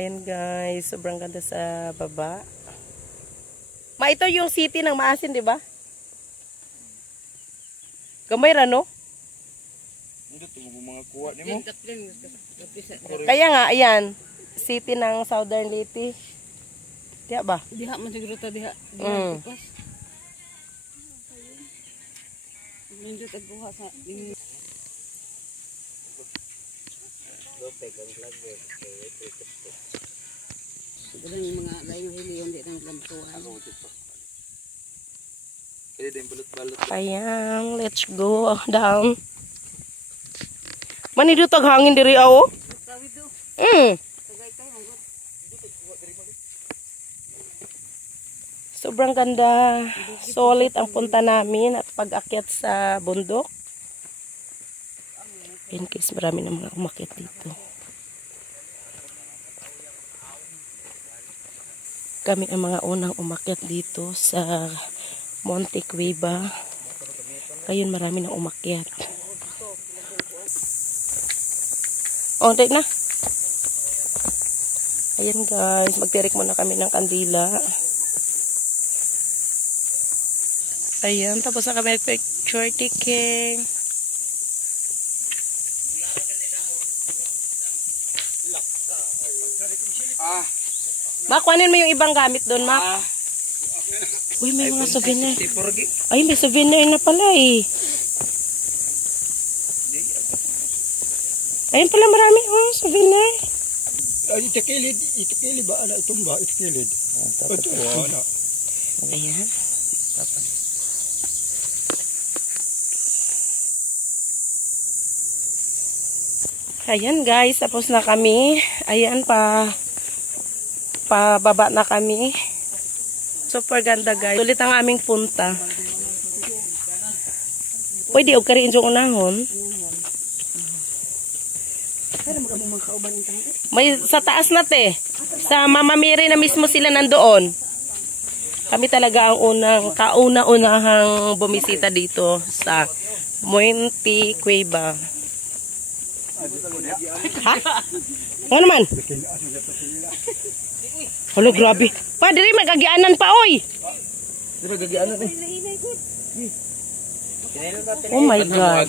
Ayan guys, sobrang ganda sa baba. Ito yung city ng Maasin, di ba? Gamay ra, no? Kaya nga, ayan. City ng Southern Leyte. Diya ba? Diha man siguro ta diha. Pas. Nindot at buha sa siguro yung mga lain ng hili yung di na lampuan. Ayan, let's go down. Manidutag hangin diri ako. Sobrang ganda. Solid ang punta namin at pag-akyat sa bundok. In case marami na mga umakyat dito. Kami ang mga unang umakyat dito sa Monte Cueva. Ngayon marami nang umakyat. Oh, dahil na. Ayan guys, magtirik muna kami ng kandila. Ayan, tapos na kami picture taking. Mak, kuhanin mo yung ibang gamit doon, Mak. Uy, may mga souvenir. Ay, may souvenir na pala eh. Ayun pala marami souvenir. Itikilid ba? Ala, itong ba? Itikilid. Ito, wala. Ayan. Ayan guys, tapos na kami. Ayan pababa na kami. Super ganda guys. Ulit ang aming punta. Pwede og kariin yung unahon. May sa taas na te. Sa Mama Mary na mismo sila nandoon. Kami talaga ang kauna-unahang bumisita dito sa Monte Cueva. Ha? Ano naman? Halo, grabe. Pa, diri magagianan pa, oy. Diri gagianan eh. Oh my God.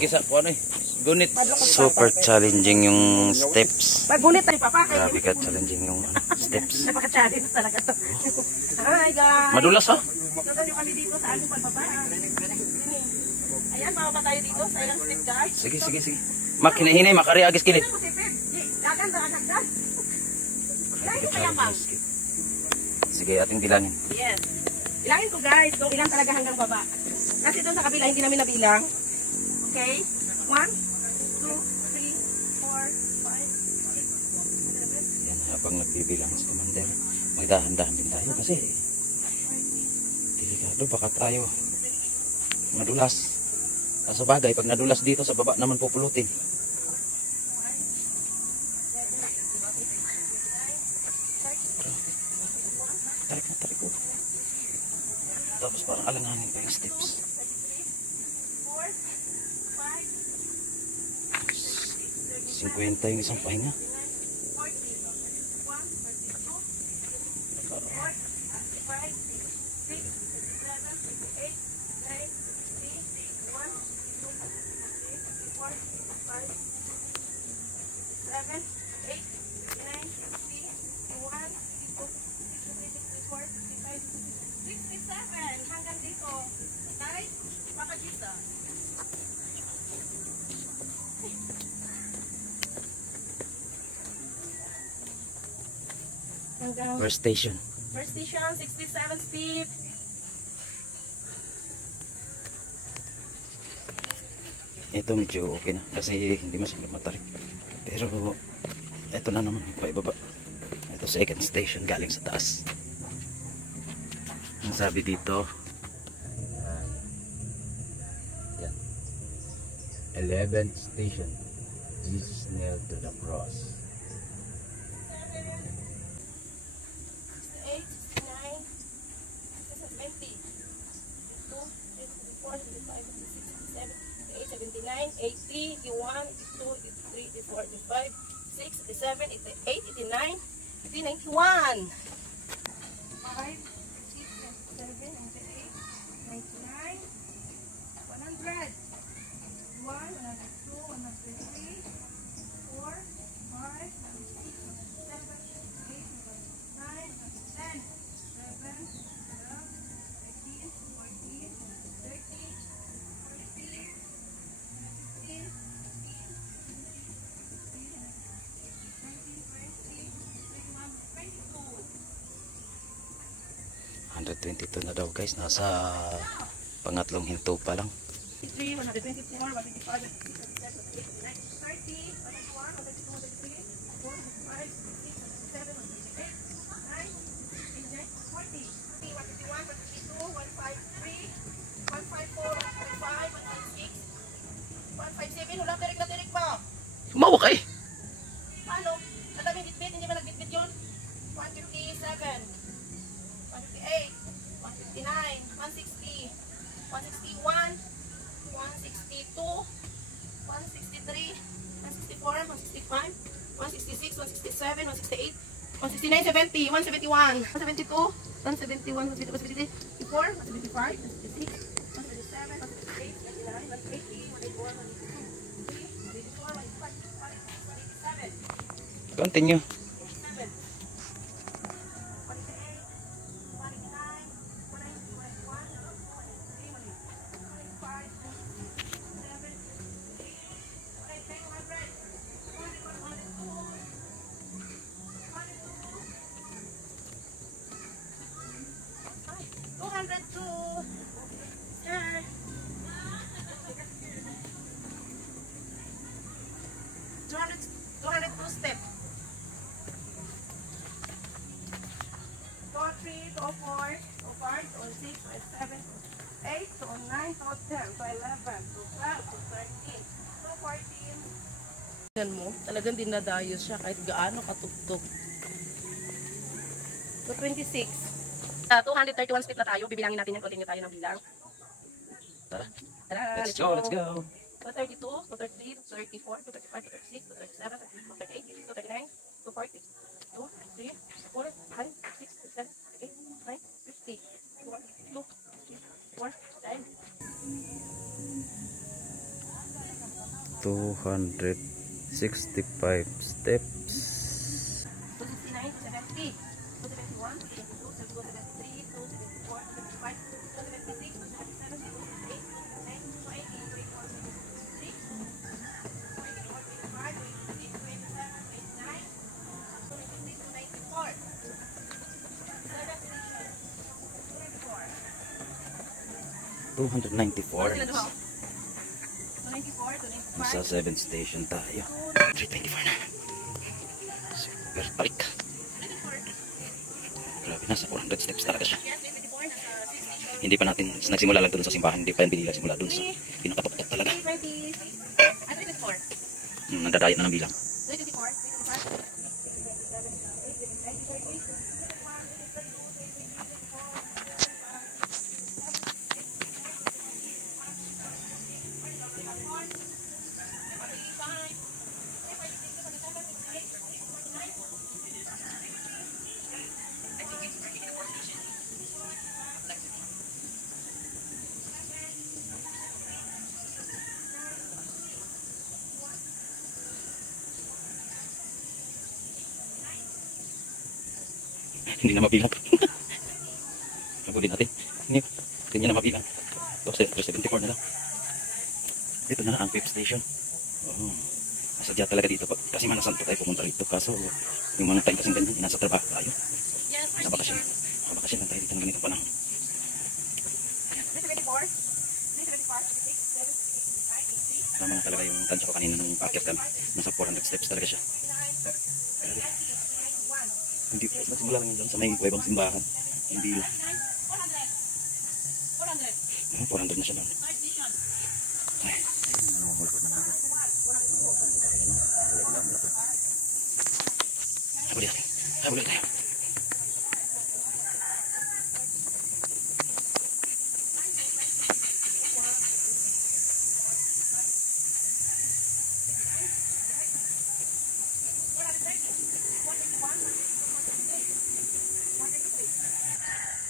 Gunit. Super challenging yung steps. Pagunit ay papa. Grabe ka challenging yung steps. Napaka-challenge talaga to. Hi guys. Madulas ha? Tutuloy kami dito sa ano pagbaba. Ayan, bababa tayo dito sa ilang step guys. Sige. Mak, hinahinay, makari agis kilid. Dagan. Ilangin ko kaya, Pam? Sige, ating bilangin. Yes. Ilangin ko guys, kung ilang talaga hanggang baba. Kasi doon sa kabila, hindi namin nabilang. Okay? 1, 2, 3, 4, 5, 6, 7, 8. Yan, habang nagbibilang si Commander, magdahan-dahan din tayo kasi delikado, baka tayo madulas. Sa bagay, pag nadulas dito sa baba naman pupulutin. Tarik ko. Tapos parang alanganin pa yung steps. 50 yung isang pahinga. First station. First station, 67 feet. Ito medyo okay na kasi hindi masyadong matarik. Pero ito na naman paibaba. Ito second station galing sa taas. Ang sabi dito, yan, 11th station, Jesus nailed to the cross. 80, 81, 82, 83, 84, 85, 6, 87, 88, 89, 91. 122 na daw guys, nasa pangatlong hinto pa lang. 124, 157, wala tirik na tirik pa. Sumawak eh. Paano? Ang daming bitbit, hindi ba nagbitbit yun? 157, 158, 159, 160, 161, 162, 163, 164, 165, 166, 167, 168, 169, 70, 171, 172, 171, 172, 174, 175, 176, 177, 178, 180, 181, 182, 183, 184, 185, 187. Continue. Step. 203, 204, 205, 206, 207, 208, 209, 210, 211, 212, 213, 214. Tingnan mo, talagang dinadayo siya kahit gaano katugtog. 226. 231 split na tayo. Bibilangin natin yan. Continue tayo ng bilang. Tara. Tara, Let's go, let's go. 232, 233, 234, 235, 236, 237, 238, 239, 240, 2, 3, 4, 5, 6, 7, 8, 9, 50, 1, 2, 3, 4, 10. 265 steps. 269, 270, 271, 272, 273, 274, 275, 276, 277, 278, 279, 280, 294. 294. Nasa 7 station tayo. 324 na. Super balik. Grabe, nasa 400 steps talaga siya. Hindi pa natin nagsimula lang doon sa simbahan. Hindi pa yan binila simula doon sa pinakatuktok talaga. Nandadayat na ng bilang. 324. Hindi na mabilang. Nagulin natin. Hindi na mabilang. 274 na lang. Ito na ang 5th station. Oh, nasadya talaga dito. Kasi manasanto tayo pumunta rito. Kaso yung mga time kasing ganyan, nasa trabaho tayo. Nabakasyon. Nabakasyon lang tayo dito ng ganitong panahon. 374. Tama na talaga yung tansya ko kanina nung paakyat kami. Nasa 400 steps talaga siya. Hindi pa simula lang yun sa may kuwebang simbahan. Hindi 400 na siya lang. Ay, nanguhulog na natin. Habulin natin. Habulin tayo.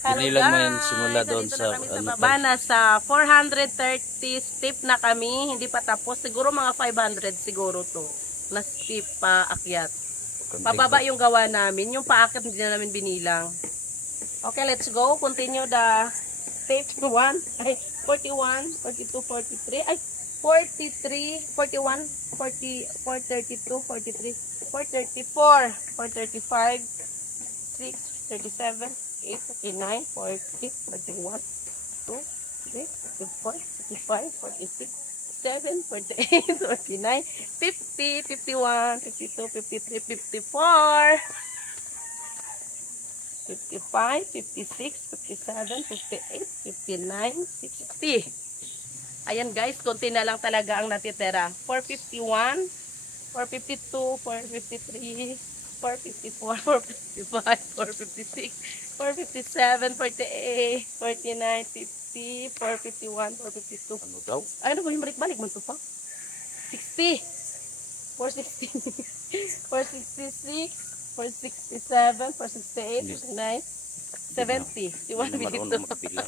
Binilan mo yan simula doon Nandito sa na kami sa ano baba na sa 430 step na kami. Hindi pa tapos. Siguro mga 500 siguro to. Na step pa akyat. Pababa yung gawa namin. Yung paakyat hindi na namin binilang. Okay, let's go. Continue the step 1. Ay, 41, 42, 43. Ay, 43, 41, 40, 432, 43, 434, 435, 6, 37, 8, 39, 40, 41, 2, 3, 54, 55, 46, 7, 48, 49, 50, 51, 52, 53, 54, 55, 56, 57, 58, 59, 60. Ayan guys, konti na lang talaga ang natitira. 451, 452, 453, 454, 455, 456, 457, 48, 49, 50, 451, 452. Ano daw? Ay, ano ba yung balik-balik mo ito pa? 60, 460, 466, 467, 468, 469, 70. Si Juan Hindi na Bilito. marunong magbilang.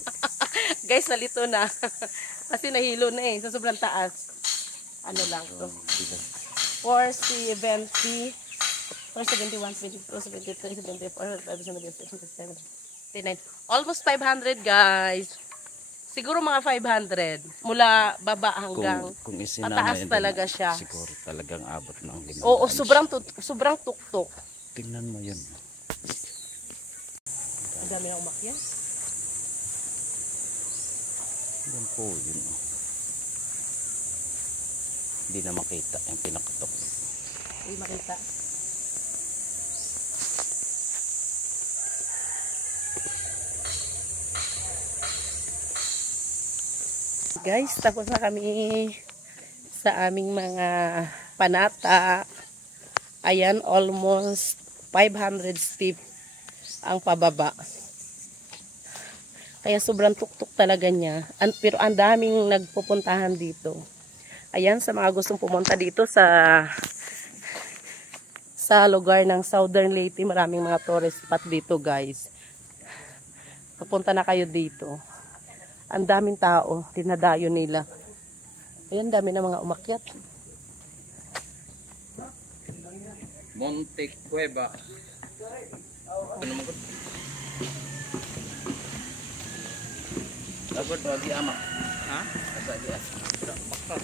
Guys, nalito na. Kasi nahilo na eh. Sa sobrang taas. Ano lang to. 470, 471, 72, 73, 74, 75, 76, 77, 79. Almost 500 guys. Siguro mga 500. Mula baba hanggang Kung isinama pataas yun, talaga siya. siguro talagang abot ng 500. Oo, sobrang tuktok. Tingnan mo yun. Ang dami na umakyat. Yan po yun. Hindi na makita yung pinakatok. Hindi makita. Guys, tapos na kami sa aming mga panata. Ayan, almost 500 step ang pababa. Kaya sobrang tuktok talaga niya. Pero ang daming nagpupuntahan dito. Ayan, sa mga gustong pumunta dito sa lugar ng Southern Leyte, maraming mga tourist spot dito guys. Pupunta na kayo dito. Ang daming tao, dinadayo nila. Ayan, dami na mga umakyat. Monte Cueva. Ano naman ko? Dapat bagi amak. Ha? Asa dia? Bakal.